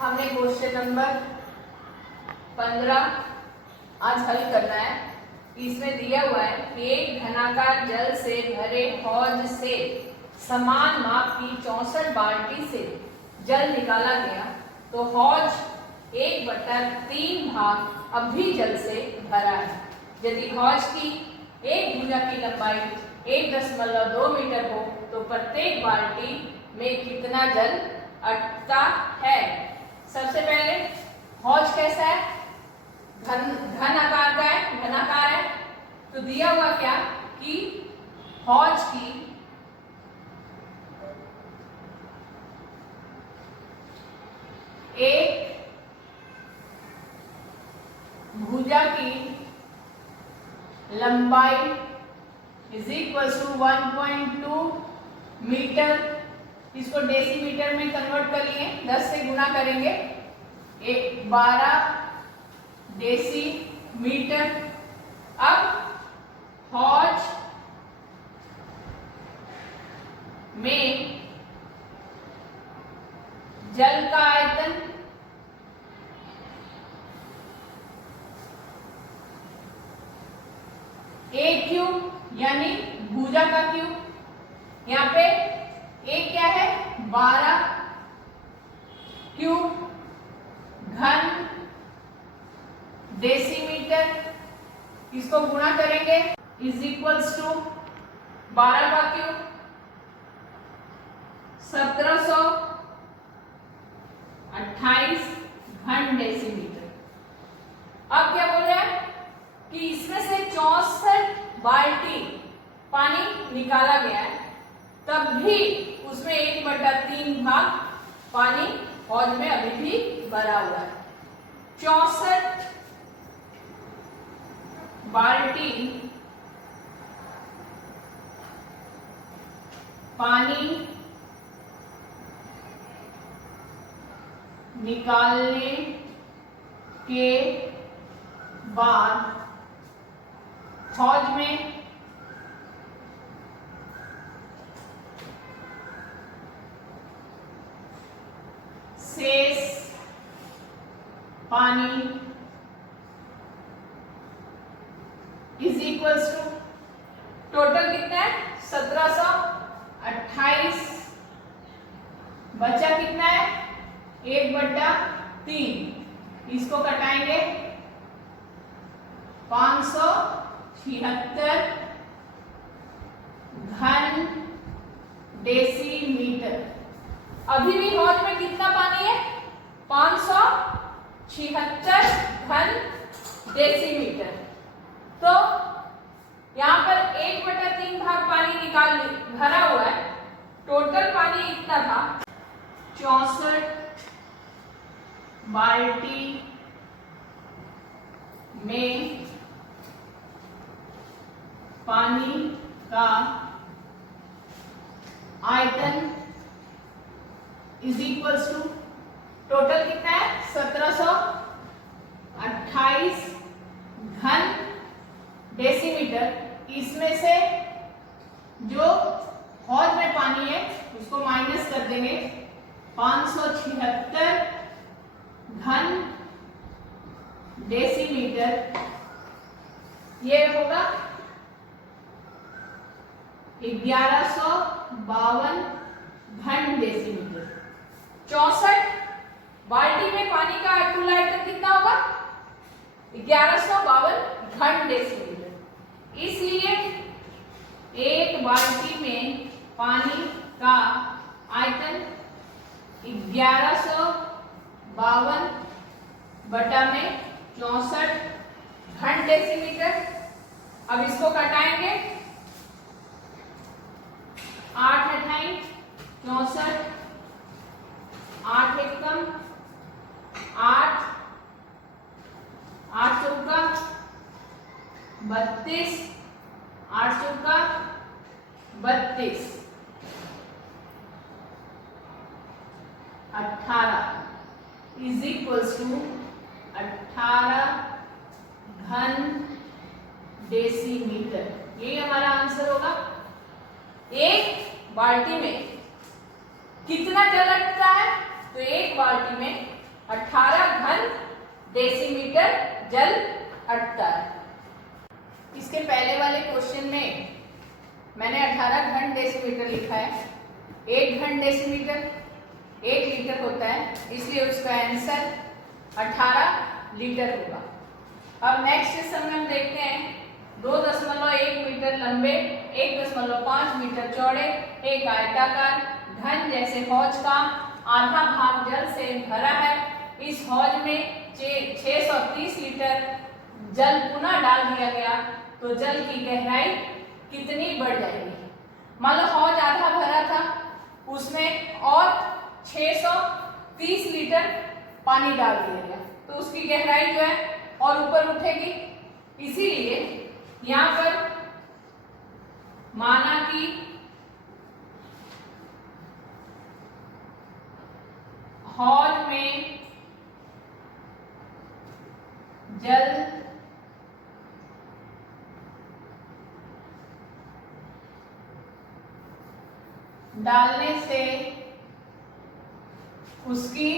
हमने question number 15 आज हल करना है। इसमें दिया हुआ है कि एक घनाकार जल से भरे हौज से समान माप की 64 बाल्टी से जल निकाला गया तो हौज 1/3 भाग अब भी जल से भरा है। यदि हौज की एक भुजा की लंबाई 1.2 मीटर हो तो प्रत्येक बाल्टी में कितना जल अटता है। सबसे पहले हौज कैसा है, घन आकार का है, घनाकार है। तो दिया हुआ क्या कि हौज की एक भुजा की लंबाई इज इक्वल टू 1.2 मीटर। इसको डेसीमीटर में कन्वर्ट करेंगे, 10 से गुणा करेंगे, 12 डेसीमीटर। अब हौज में जल का आयतन ए क्यूब यानी भुजा का क्यूब, यहाँ पे ए क्या है 12 क्यूब घन डेसीमीटर, इसको गुणा करेंगे इज इक्वल्स टू 12 का क्यूब 1728 घन डेसीमीटर। अब क्या बोल रहे हैं कि इसमें से 64 बाल्टी पानी निकाला गया है, तब भी उसमें 1/3 भाग पानी हौज में अभी भी भरा हुआ है। 64 बाल्टी पानी निकालने के बाद हौज में शेष पानी इज इक्वल्स टू टोटल कितना है 1728, बचा कितना है 1/3, इसको कटाएंगे 576 घन डेसीमीटर। अभी भी हौज में कितना पानी है 576 घन डेसीमीटर। तो यहाँ पर 1/3 भाग पानी भरा हुआ है, टोटल पानी इतना था 64 बाल्टी में पानी का आयतन इज इक्वल्स टू टोटल कितना है 1728 घन डेसीमीटर। इसमें से जो हौज में पानी है उसको माइनस कर देंगे, 576 घन डेसीमीटर, ये होगा 1152 घन डेसीमीटर। 64 बाल्टी में पानी का कुल आयतन कितना होगा 1152 घन डेसीमीटर। इसलिए एक बाल्टी में पानी का आयतन 1152 बटा में 64 घन डेसीमीटर। अब इसको कटाएंगे, 8 अठाई 64, 8 एकम 8, 8 चौका 32, 8 चौका 32, 18 इज इक्वल्स टू 18 घन डेसीमीटर। ये हमारा आंसर होगा। एक बाल्टी में कितना जल लगता है, तो एक बाल्टी में 18 घन डेसीमीटर जल अटता है। इसके पहले वाले क्वेश्चन में मैंने 18 घन डेसीमीटर लिखा है। 1 घन डेसीमीटर 1 लीटर होता है, इसलिए उसका आंसर 18 लीटर होगा। अब नेक्स्ट क्वेश्चन में हम देखते हैं 2.1 मीटर लंबे, 1.5 मीटर चौड़े एक आयताकार घन जैसे हौज का आधा भाग जल से भरा है। इस हौज में 630 लीटर जल पुनः डाल दिया गया तो जल की गहराई कितनी बढ़ जाएगी। मान लो हौज आधा भरा था, उसमें और 630 लीटर पानी डाल दिया गया तो उसकी गहराई जो है और ऊपर उठेगी। इसीलिए यहाँ पर माना कि हौज में जल डालने से उसकी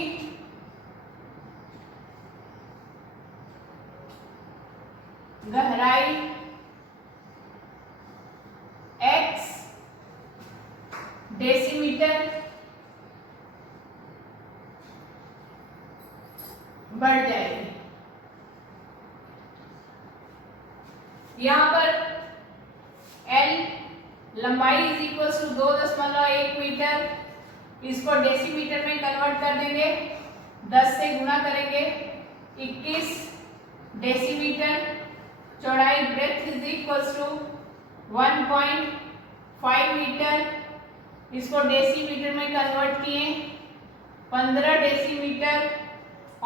गहराई x डेसीमीटर बढ़ जाएगी। यहाँ पर L लंबाई इज इक्वल टू 2.1 मीटर, इसको डेसीमीटर में कन्वर्ट कर देंगे, 10 से गुणा करेंगे 21 डेसीमीटर। चौड़ाई breadth is equal to 1.5 metre, इसको डेसीमीटर में कन्वर्ट किए 15 डेसीमीटर।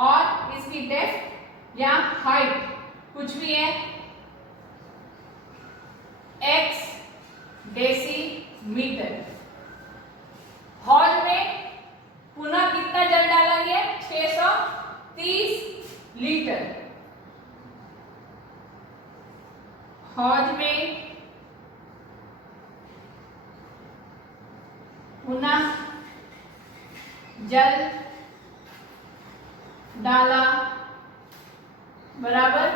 और इसकी डेप्थ या हाइट कुछ भी है x डेसीमीटर। हॉल में पुनः कितना जल डाला गया? 630 लीटर। हौज में पुनः जल डाला बराबर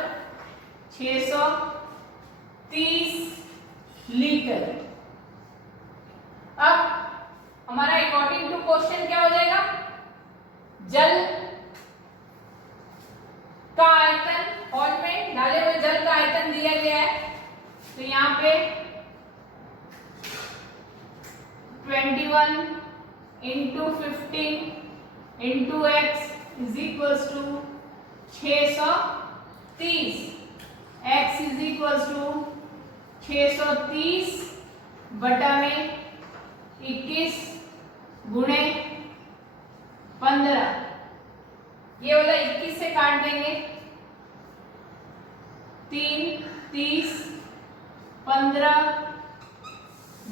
630 लीटर। अब हमारा अकॉर्डिंग टू क्वेश्चन क्या हो जाएगा? जल का आयतन, हॉल में डाले हुए जल का आयतन दिया गया है, तो यहाँ पे 21 into 15 into x is equal to 630। x is equal to 630 बटा में 21 गुणे 15। ये वाला 21 से काट देंगे, 3 30 15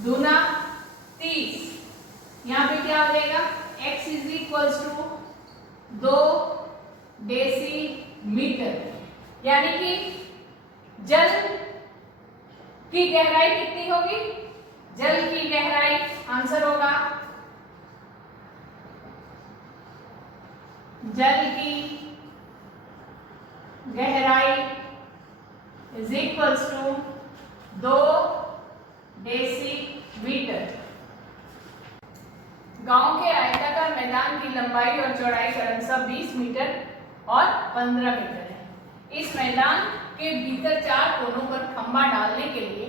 दूना 30। यहाँ पे क्या हो जाएगा? x is equal to 2 decimetre, यानी कि जल की गहराई कितनी होगी? जल की गहराई आंसर होगा जल की गहराई इज इक्वल टू 2 डेसीमीटर। गांव के आयताकार मैदान की लंबाई और चौड़ाई क्रमशः 20 मीटर और 15 मीटर है। इस मैदान के भीतर 4 कोनों पर खंभा डालने के लिए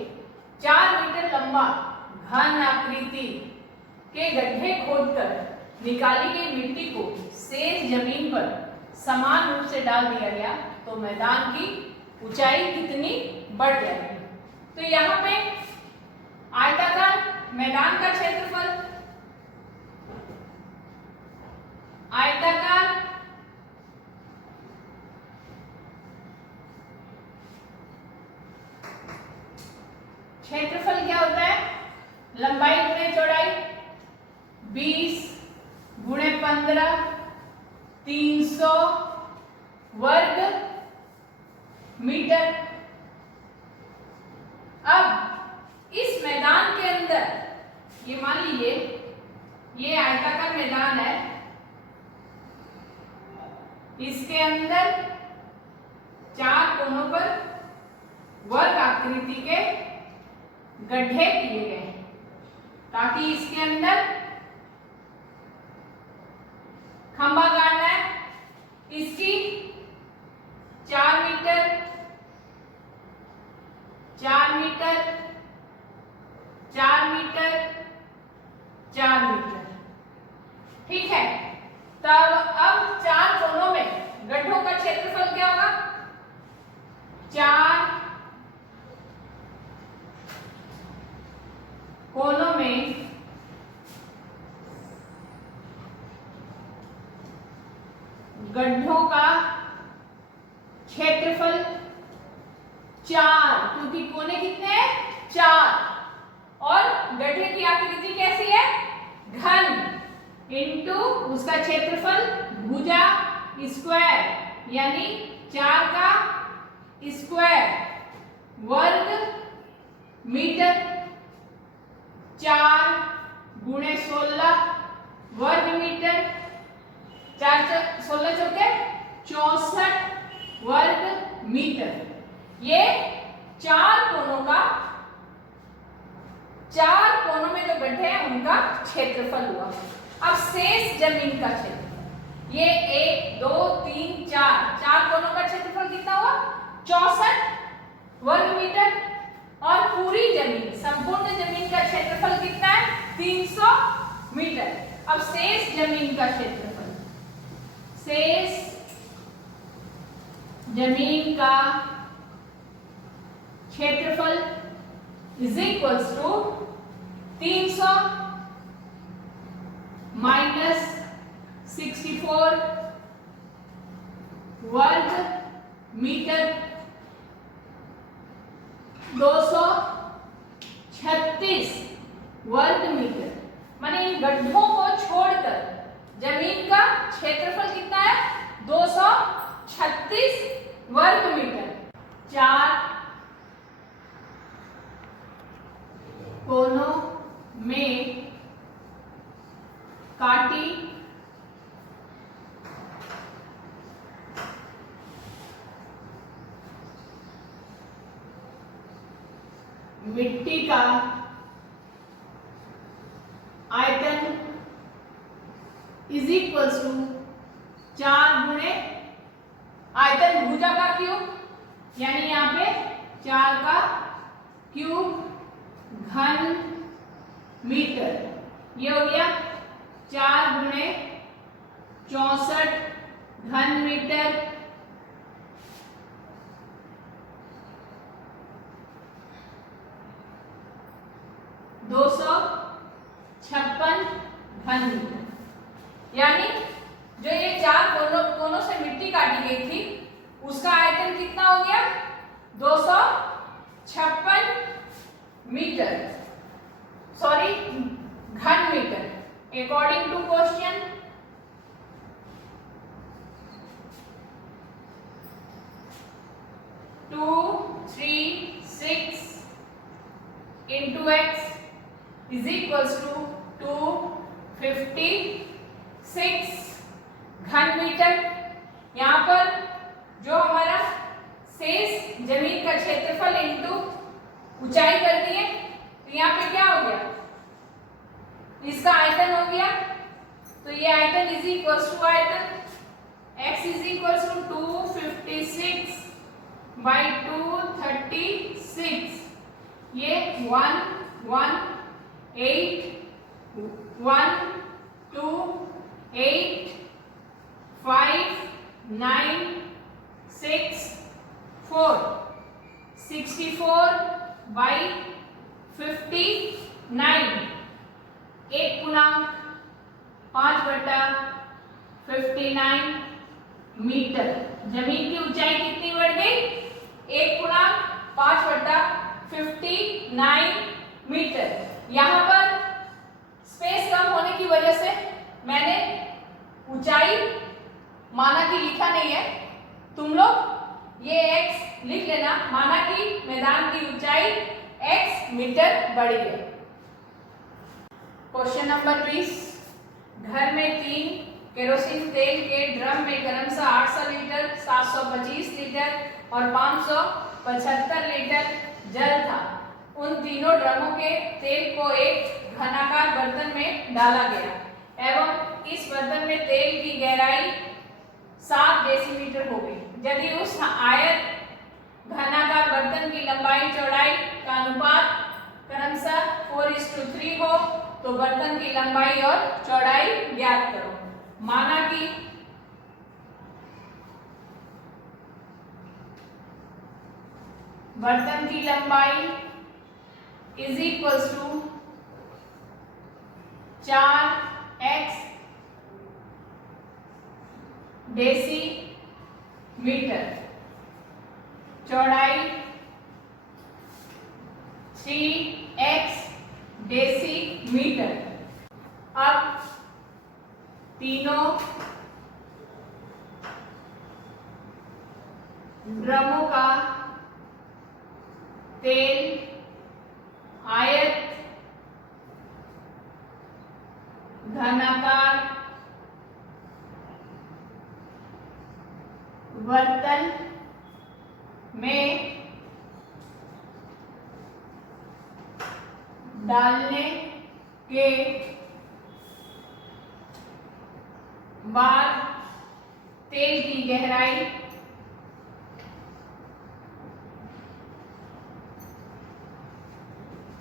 4 मीटर लंबा घन आकृति के गड्ढे खोदकर निकाली गई मिट्टी को सेज जमीन पर समान रूप से डाल दिया गया तो मैदान की ऊंचाई कितनी बढ़ जाएगी। तो यहाँ पे आयताकार मैदान का क्षेत्रफल, आयताकार क्षेत्रफल क्या होता है? लंबाई गुणे चौड़ाई, 20 गुणे 15 300 वर्ग मीटर। अब इस मैदान के अंदर ये मान लीजिए ये आयताकार मैदान है, इसके अंदर 4 कोनों पर वर्ग आकृति के गड्ढे किए गए हैं ताकि इसके अंदर खंभा गाड़ना है। इसकी 4 मीटर 4 मीटर 4 मीटर 4 मीटर, ठीक है। तब अब 4 कोनों में गड्ढों का क्षेत्रफल क्या होगा? 4 कोनों में गड्ढों का क्षेत्रफल 4, क्योंकि कोने कितने हैं? 4, और गड्ढे की आकृति कैसी है? घन, इंटू उसका क्षेत्रफल भुजा स्क्वायर, यानी 4 का स्क्वायर वर्ग मीटर, 4 गुणे 16 वर्ग मीटर, 4 16 चौके 64 वर्ग मीटर। ये 4 कोनों का, 4 कोनों में जो गड्ढे हैं उनका क्षेत्रफल हुआ। अब शेष जमीन का क्षेत्रफल, ये 1 2 3 4 कोनों का क्षेत्रफल कितना हुआ? 64 वर्ग मीटर, और पूरी जमीन, संपूर्ण जमीन का क्षेत्रफल कितना है? 300 मीटर। अब शेष जमीन का क्षेत्रफल, शेष जमीन का क्षेत्रफल इज इक्वल्स टू 300 माइनस 64 वर्ग मीटर, 236 वर्ग मीटर। माने इन गड्ढों को छोड़कर जमीन का क्षेत्रफल कितना है? 236 वर्ग मीटर। 4 कोनों में काटी मिट्टी का आयतन इज इक्वल्स टू 4 गुणे आयतन भुजा का क्यूब, यानी यहाँ पे 4 का क्यूब घन मीटर, ये हो गया 4 गुणे 64 घन मीटर, दो 256 घन मीटर। यानी जो ये 4 कोनों से मिट्टी काटी गई थी उसका आयतन कितना हो गया? 256 मीटर, सॉरी घन metre, according to question. Two 3 6 into x is equals to 256 घन मीटर। यहाँ पर जो हमारा शेष जमीन का क्षेत्रफल इंटू ऊंचाई कर दिए, तो यहाँ पे क्या हो गया? इसका आयतन हो गया, तो ये आयतन इज इक्वल्स टू आयतन x is equals to 256 by 236, ये 1 1 8 1 2 8 5 9 6 4 64 बाई 59, 1/5/59 मीटर। जमीन की ऊंचाई कितनी बढ़ गई? 1/5/59 मीटर। यहाँ पर स्पेस कम होने की वजह से मैंने ऊंचाई माना कि लिखा नहीं है, तुम लोग ये x लिख लेना, माना कि मैदान की ऊंचाई x मीटर बढ़ गई। क्वेश्चन नंबर 20, घर में 3 केरोसिन तेल के ड्रम में क्रमशः 800 लीटर, 725 लीटर और 575 लीटर जल था। उन तीनों ड्रमों के तेल को एक घनाकार बर्तन में डाला गया एवं इस बर्तन में तेल की गहराई 7 डेसीमीटर हो गई। यदि उस आयत घनाकार बर्तन की लंबाई चौड़ाई का अनुपात क्रमशः 4:3 हो तो बर्तन की लंबाई और चौड़ाई ज्ञात करो। माना कि बर्तन की लंबाई is equals to 4x decimetre, चौड़ाई 3x डेसीमीटर। अब तीनों ड्रमों का तेल आयत घनाकार बर्तन में डालने के बाद तेल की गहराई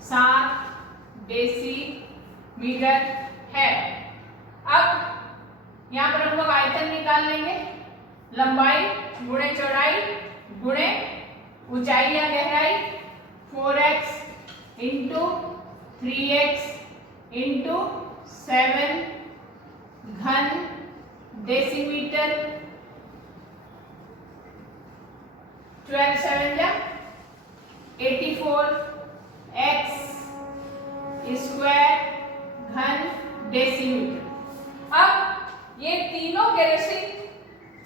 7 डेसीमीटर है। अब यहां पर हम लोग आयतन निकाल लेंगे, लंबाई गुणे चौड़ाई गुणे ऊंचाई या गहराई, 4x इंटू 3x इंटू 7 घन डेसीमीटर, 12 7 जा 84x स्क्वायर घन डेसीमीटर। अब ये तीनों केरोसिन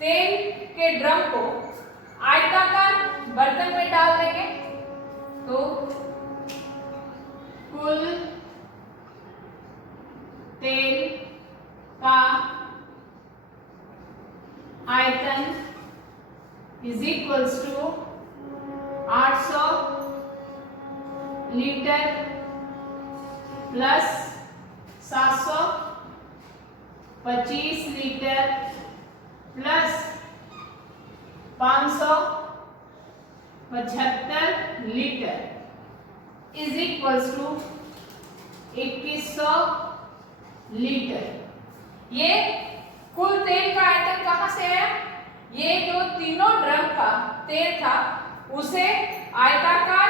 तेल के ड्रम को आयताकार बर्तन में डाल देंगे तो कुल तेल का आयतन is equals to 800 litre plus 725 litre plus 575 litre is equals to 2100 litre. ये कुल तेल का आयतन कहां से है? ये जो तीनों ड्रम का तेल था उसे आयताकार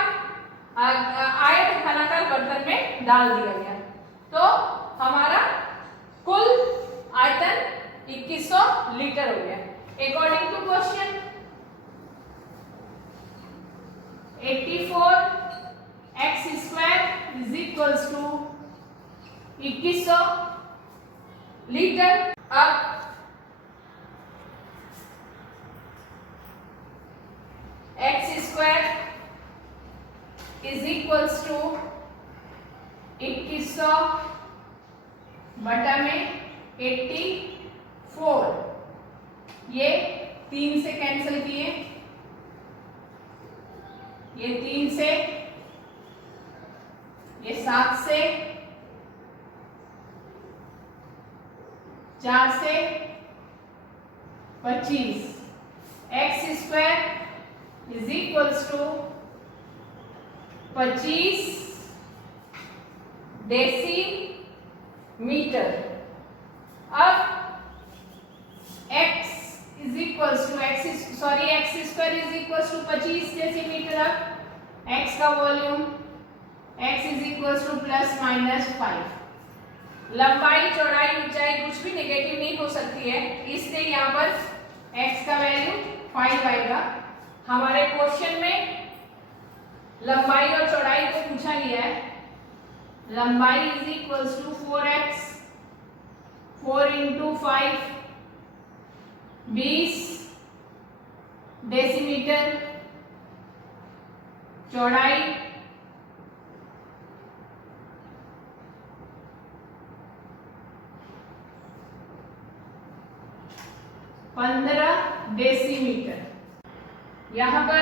आयत घनाकार बर्तन में डाल दिया गया तो हमारा कुल आयतन 2100 लीटर हो गया। According to question 84x square is equals to 2100 litre. अब x square is equals to 2100 बटा में 84, ये 3 से कैंसिल किए, ये 3 से, ये 7 से, 4 से 25, x square is equals to 25 decimetre. अब x square is equals to 25 decimetre. अब x का volume x is equals to plus minus 5। लंबाई चौड़ाई ऊंचाई कुछ भी नेगेटिव नहीं हो सकती है, इसलिए यहाँ पर x का वैल्यू 5 आएगा। हमारे क्वेश्चन में लंबाई और चौड़ाई को पूछा गया है। लंबाई is equals to 4x, 4 into 5 20 decimetre, चौड़ाई 4 15 डेसीमीटर। यहाँ पर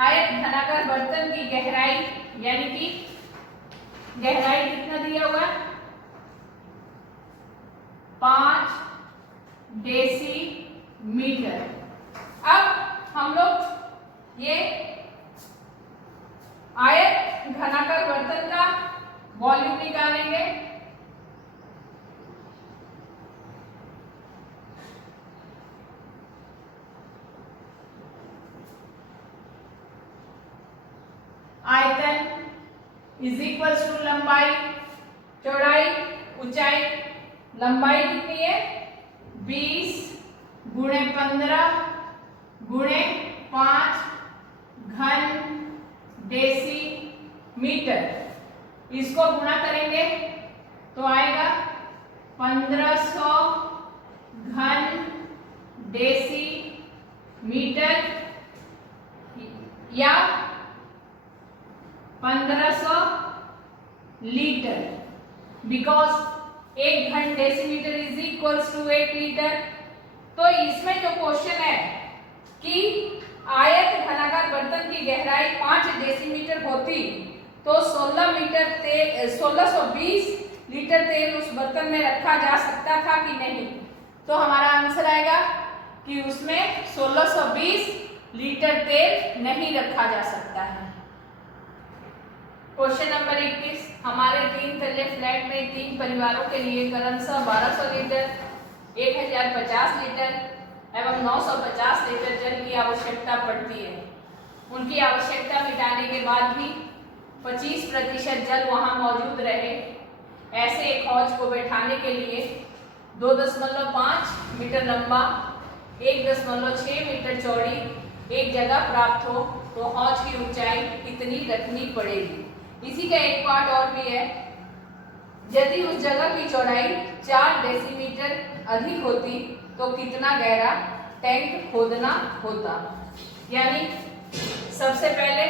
आयत घनाकार बर्तन की गहराई यानी कि गहराई कितना दिया हुआ है 5 डेसीमीटर। अब हम लोग ये आयत घनाकार बर्तन का वॉल्यूम निकालेंगे। आयतन इज इक्वल टू लंबाई, चौड़ाई, ऊंचाई। लंबाई कितनी है 20 गुणे 15 गुणे 5 घन डेसीमीटर। इसको गुणा करेंगे तो आएगा 1500 घन डेसीमीटर या 1500 लीटर, बिकॉज 1 घन decimetre is equals to 8 litre. तो इसमें जो क्वेश्चन है कि आयत घनाकार बर्तन की गहराई 5 डेसीमीटर होती तो 1620 लीटर तेल उस बर्तन में रखा जा सकता था कि नहीं। तो हमारा आंसर आएगा कि उसमें 1620 लीटर तेल नहीं रखा जा सकता है। क्वेश्चन नंबर 21, हमारे 3 तल्ले फ्लैट में 3 परिवारों के लिए क्रमशः 1200 लीटर, 1050 लीटर एवं 950 लीटर जल की आवश्यकता पड़ती है। उनकी आवश्यकता मिटाने के बाद भी 25% जल वहां मौजूद रहे। ऐसे एक हौज को बैठाने के लिए 2.5 मीटर लंबा, 1.6 मीटर चौड़ी एक जगह प्राप्त हो तो हौज की ऊंचाई कितनी रखनी पड़ेगी। इसी का एक पार्ट और भी है, यदि उस जगह की चौड़ाई 4 डेसीमीटर अधिक होती तो कितना गहरा टैंक खोदना होता। यानी सबसे पहले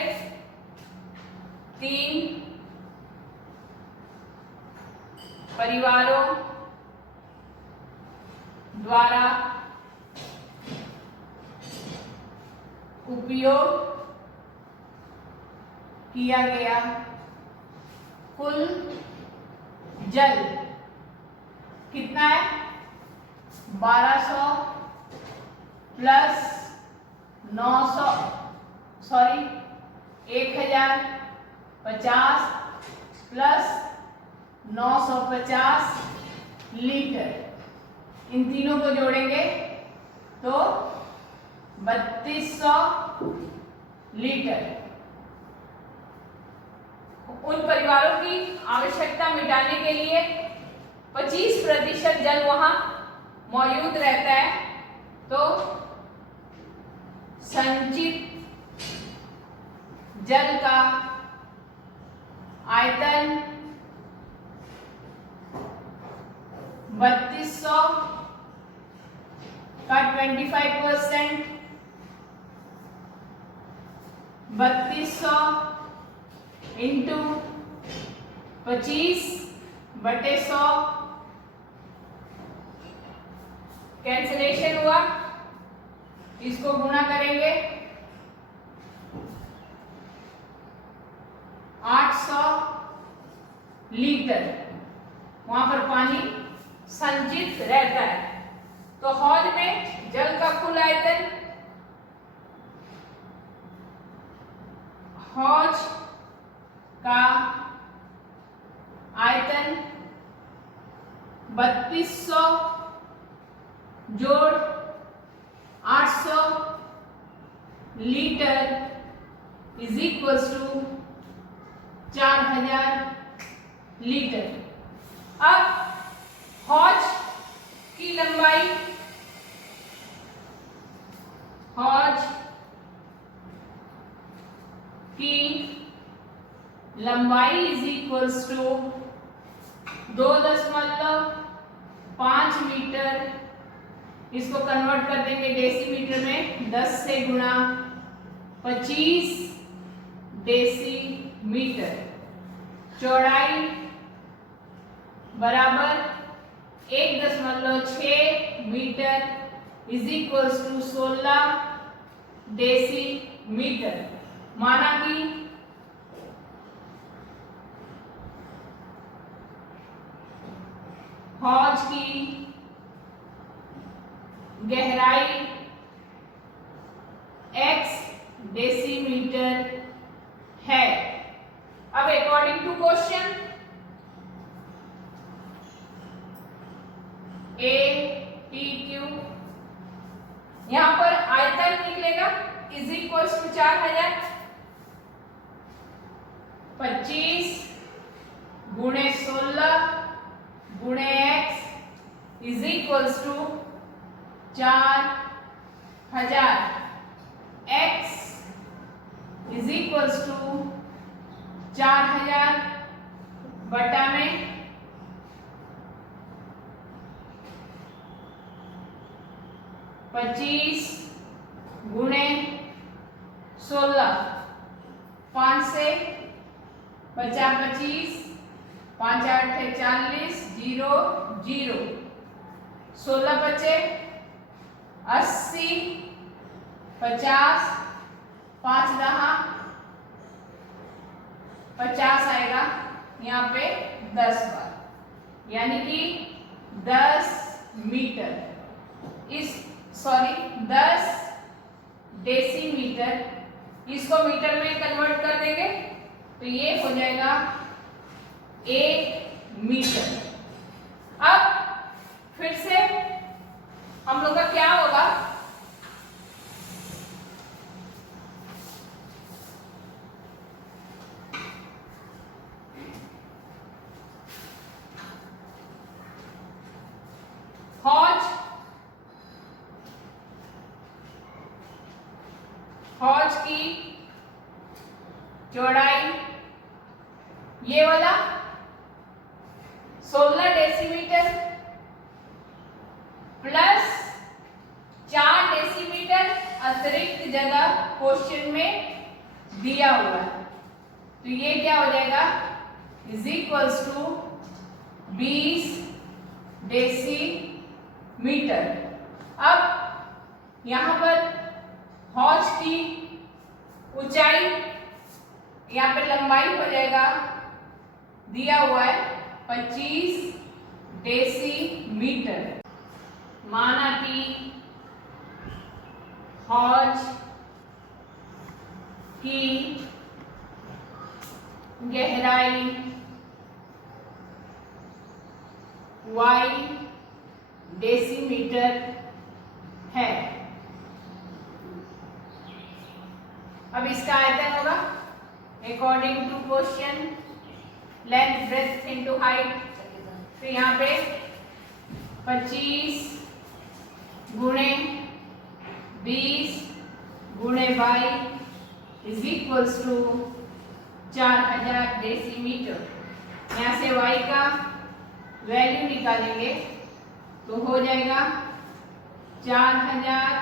3 परिवारों द्वारा उपयोग किया गया कुल जल कितना है 1200 प्लस 1050 प्लस 950 लीटर। इन तीनों को जोड़ेंगे तो 3200 लीटर। उन परिवारों की आवश्यकता मिटाने के लिए 25% जल वहां मौजूद रहता है तो संचित जल का आयतन 3200 का 25%, 3200 इंटू 25/100 कैंसिलेशन हुआ। इसको गुणा करेंगे 800 लीटर। वहां पर पानी संचित रहता है तो हौज में जल का कुल आयतन, हौज का आयतन 3200 जोड़ 800 litre is equals to 4000 litre. अब हौज की लंबाई, हौज की लंबाई इज इक्वल्स टू 2.5 मीटर। इसको कन्वर्ट कर देंगे डेसीमीटर में, 10 से गुणा 25 डेसीमीटर। चौड़ाई बराबर 1.6 metre is equals to 16 decimetre. माना कि हौज की गहराई x डेसीमीटर है। अब according to question A T Q, यहां पर आयतन निकलेगा इज इक्वल टू 4000 25 गुणे 16 गुणे x is equal to 4000। x is equal to 4000 बटा में 25 गुणे 16, 5 से 50 25, 5 8 40, 0 0, 16 बचे 80, 50, 5 दहा 50 आएगा यहाँ पे 10 बार, यानी कि 10 मीटर। 10 डेसीमीटर, इसको मीटर में कन्वर्ट कर देंगे तो ये हो जाएगा 1 मीटर। अब फिर से हम लोग का क्या होगा, हौज की चौड़ाई ये वाला 16 डेसीमीटर प्लस 4 डेसीमीटर अतिरिक्त जगह क्वेश्चन में दिया हुआ है, तो ये क्या हो जाएगा इज इक्वल्स टू 20 डेसीमीटर। अब यहां पर हौज की ऊंचाई, यहाँ पे लंबाई हो जाएगा दिया हुआ है 25 डेसीमीटर। माना कि हौज की गहराई y डेसीमीटर है। अब इसका आयतन होगा according to question length breadth into height, तो यहाँ पे 25 गुणे 20 गुणे y is equals to 4000 decimetre. यहाँ से y का वैल्यू निकालेंगे तो हो जाएगा 4000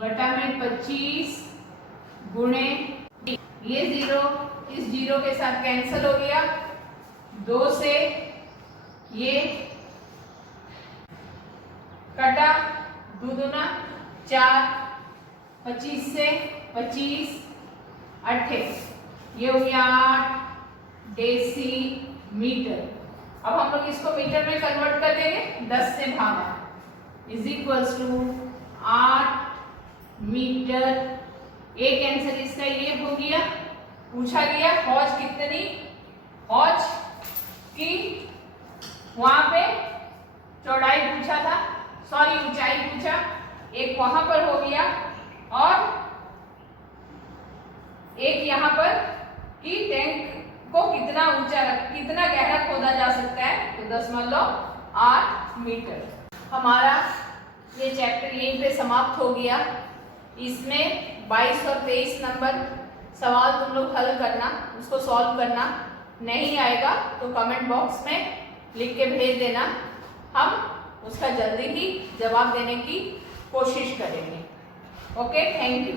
बटा में 25 गुणे, ये 0 इस 0 के साथ कैंसिल हो गया, 2 से ये कटा, 2 दूना 4, 25 से 25 28, ये हो गया 8 डेसीमीटर। अब हम लोग इसको मीटर में कन्वर्ट कर देंगे, 10 से भागा इज इक्वल्स टू 8 मीटर। एक आंसर इसका ये हो गया। पूछा गया हौज कितनी, हौज की वहां पे चौड़ाई पूछा था, सॉरी ऊंचाई पूछा, एक वहां पर हो गया और एक यहाँ पर कि टैंक को कितना ऊंचा कितना गहरा खोदा जा सकता है, तो 10.8 मीटर। हमारा ये चैप्टर यहीं पे समाप्त हो गया। इसमें 22 और 23 नंबर सवाल तुम लोग हल करना, उसको सॉल्व करना। नहीं आएगा तो कमेंट बॉक्स में लिख के भेज देना, हम उसका जल्दी ही जवाब देने की कोशिश करेंगे। Okay, thank you.